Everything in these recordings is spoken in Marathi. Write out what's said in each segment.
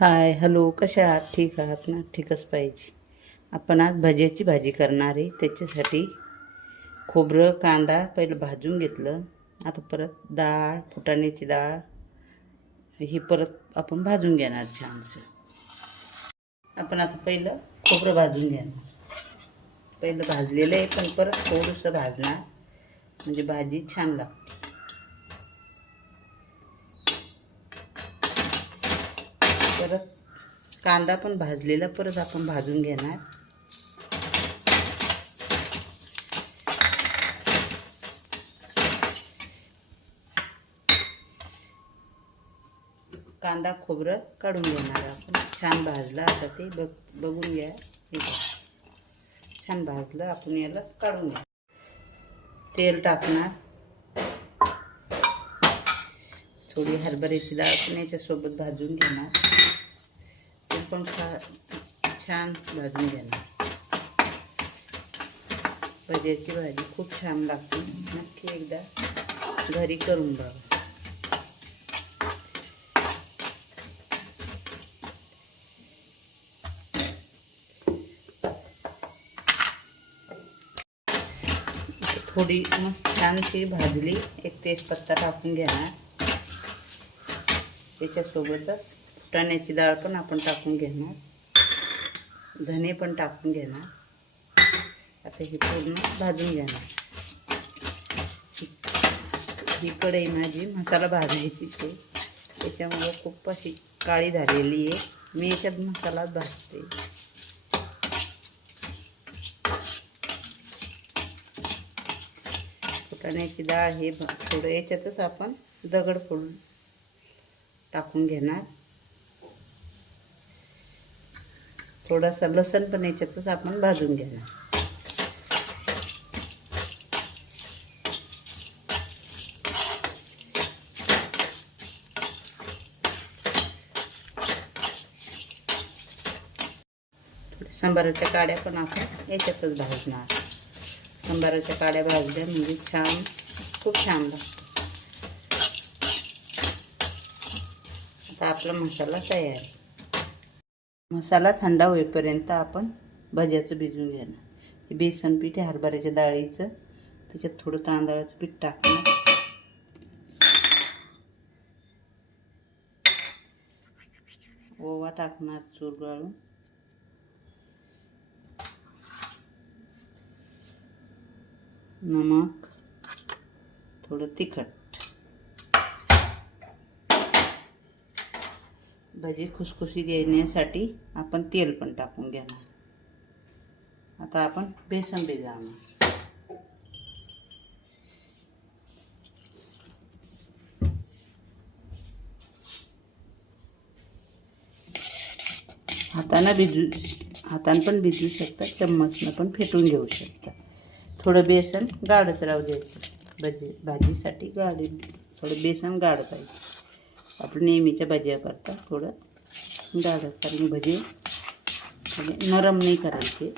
हाय हॅलो, कशा आहात? ठीक आहात ना? ठीकच पाहिजे. आपण आज भज्याची भाजी करणार आहे. त्याच्यासाठी खोबरं कांदा पहिलं भाजून घेतलं. आता परत डाळ, फुटाण्याची डाळ ही परत आपण भाजून घेणार छानसं. आपण आता पहिलं खोबरं भाजून घेणार. पहिलं भाजलेलं आहे, पण परत थोडंसं भाजणार म्हणजे भाजी छान लागते. परत कांदा पण भाजलेला परत आपण भाजून घेणार. कांदा खोबरं काढून घेणार आपण. छान भाजलं आता ते बघून घ्या. हे छान भाजलं, आपण याला काढून घ्या. तेल टाकणार. थोडी हरभऱ्याची डाळ पण याच्यासोबत भाजून घेणार. ते पण छान भाजून घेणार. भज्याची भाजी खूप छान लागते. नक्की एकदा घरी करून बघा. थोडी मस्त छानशी भाजली. एक तेजपत्ता टाकून घेणार. त्याच्यासोबतच फुटाण्याची डाळ पण आपण टाकून घेणार. धने पण टाकून घेणार. आता हे पूर्ण भाजून घेणार. ही कढई माझी मसाला भाजायची ते, त्याच्यामुळे खूप अशी काळी झालेली आहे. मी याच्यात मसाला भाजते. फुटाण्याची डाळ हे थोडं याच्यातच आपण दगडफूल टाकून घेणार. थोडासा लसण पण याच्यातच आपण भाजून घेणार. संबाराच्या काड्या पण आपण याच्यातच भाजणार. संबाराच्या काड्या भाजल्या म्हणजे छान, खूप छान लागतं. आता आपला मसाला तयार आहे. मसाला थंड होईपर्यंत आपण भज्याचं भिजून घेणार. हे बेसन पीठ आहे हरभऱ्याच्या डाळीचं. त्याच्यात थोडं तांदळाचं पीठ टाकणार. ओवा टाकणार चुरगाळून. नमक, थोडं तिखट. भजी खुसखुशीत येण्यासाठी आपण तेल पण टाकून घेणार. आता आपण बेसन भिजवणार. हातानं पण भिजवू शकता, चम्मचनं पण फेटून घेऊ शकता. थोडं बेसन गाढच राहू द्यायचं. भाजीसाठी थोडं बेसन गाढ पाहिजे. आपण नेहमीच्या भज्या करता थोडं गाढच, आणि भजी म्हणजे नरम नाही करायचे.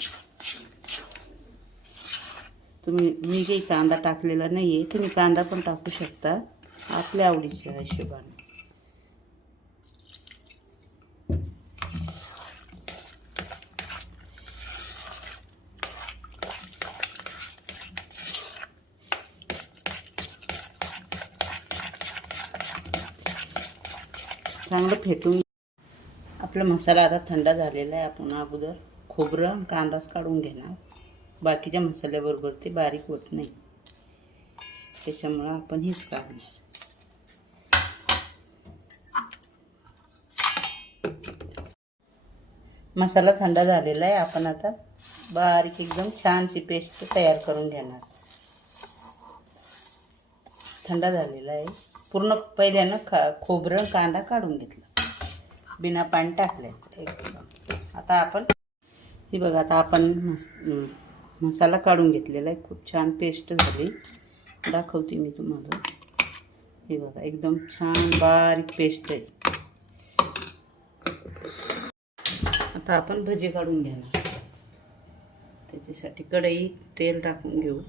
मी काही कांदा टाकलेला नाही आहे. तुम्ही कांदा पण टाकू शकता आपल्या आवडीच्या हिशोबाने. चांगलं फेटून आपला मसाला आता थंड झालेला आहे. आपण अगोदर खोबरं कांदाच काढून घेणार. बाकीच्या मसाल्याबरोबर ते बारीक होत नाही, त्याच्यामुळं आपण हेच काढणार. मसाला थंड झालेला आहे. आपण आता बारीक एकदम छानशी पेस्ट तयार करून घेणार. थंड झालेला आहे पूर्ण. पहिल्यानं खोबरं कांदा काढून घेतला बिना पाणी टाकल्याचं एकदम. आता आपण हे बघा, आता आपण मसाला काढून घेतलेला आहे. खूप छान पेस्ट झाली. दाखवते मी तुम्हाला. हे बघा, एकदम छान बारीक पेस्ट आहे. आता आपण भजी काढून घेणार. त्याच्यासाठी कढईत तेल टाकून घेऊ.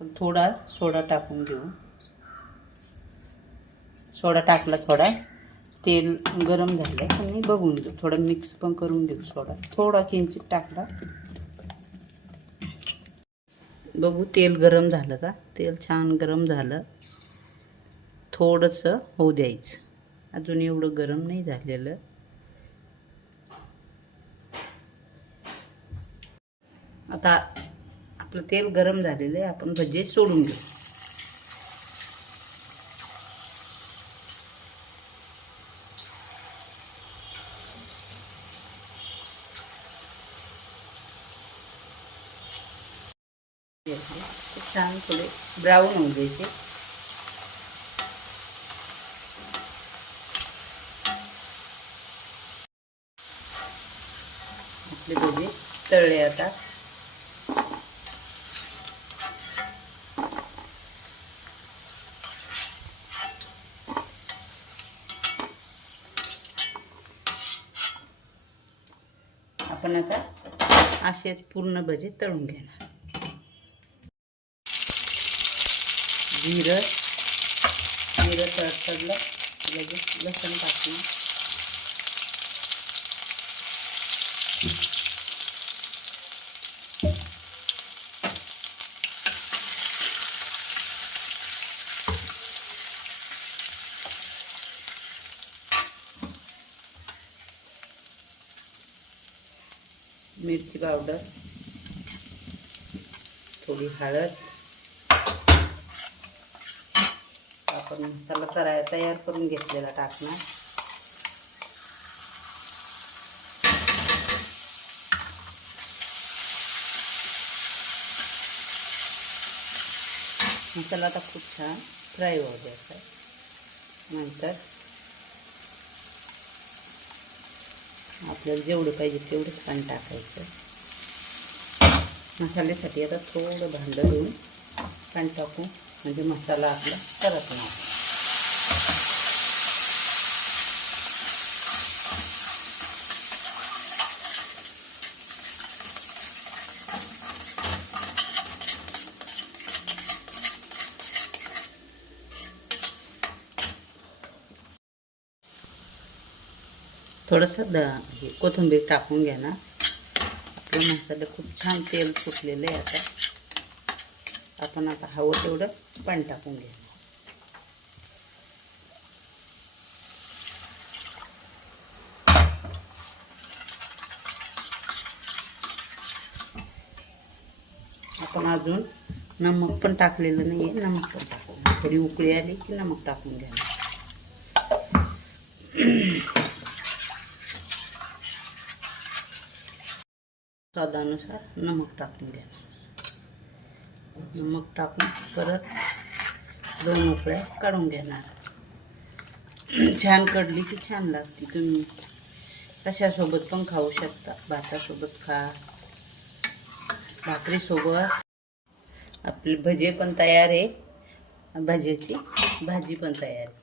पण थोडा सोडा टाकून घेऊ. सोडा टाकला थोडा. तेल गरम झालं तर मी बघून घेऊ. थोडं मिक्स पण करून घेऊ. सोडा थोडा किंचित टाकला. बघू तेल गरम झालं का. तेल छान गरम झालं. थोडंसं होऊ द्यायचं. अजून एवढं गरम नाही झालेलं. आता आपलं तेल गरम झालेलं आहे. आपण भजे सोडून घेऊ. छान थोडे ब्राऊन होऊ द्यायचे. आपले भजे तळले. आता आपण असे पूर्ण भजे तळून घेणार. जिरं तडतडलं लगेच लसूण टाकून मिरची पावडर, थोडी हळद. आपण मसाला तयार करून घेतलेला टाकणार. मसाला आता खूप छान फ्राय होऊ द्यायचा. नंतर आपल्याला जेवढं पाहिजे तेवढं पाणी टाकायचं. मसाल्यासाठी आता थोडं भांडं घेऊन पाणी टाकू, म्हणजे मसाला आपला करत नाही. थोडंसं कोथिंबीर टाकून घ्या ना. आपलं मसाला खूप छान तेल सुटलेलं आहे. आपण आता हवं तेवढं पाणी टाकून घ्या. आपण अजून नमक पण टाकलेलं नाही आहे. नमक पण टाकून थोडी उकळी आली की नमक टाकून घ्या. स्वादानुसार नमक टाकून घ्या. नमक टाकून परत 2 उकळ्या काढून घेणार. छान कढली की छान लागते. तुम्ही कशासोबत पण खाऊ शकता. भातासोबत खा, भाकरीसोबत. आपले भजे पण तयार आहे. भाजीची भाजी पण तयार आहे.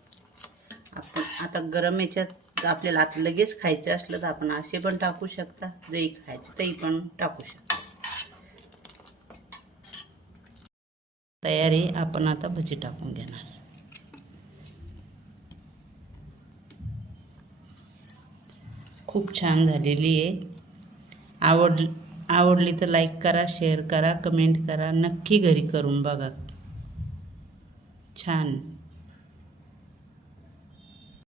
आपण आता गरम याच्यात आपल्याला आता लगेच खायचं असलं तर आपण असे पण टाकू शकता. दही खायचं दही पण टाकू शकता. तयार आहे. आपण आता भजी टाकून घेणार. खूप छान झालेली आहे. आवडली तर लाईक करा, शेअर करा, कमेंट करा. नक्की घरी करून बघा. छान.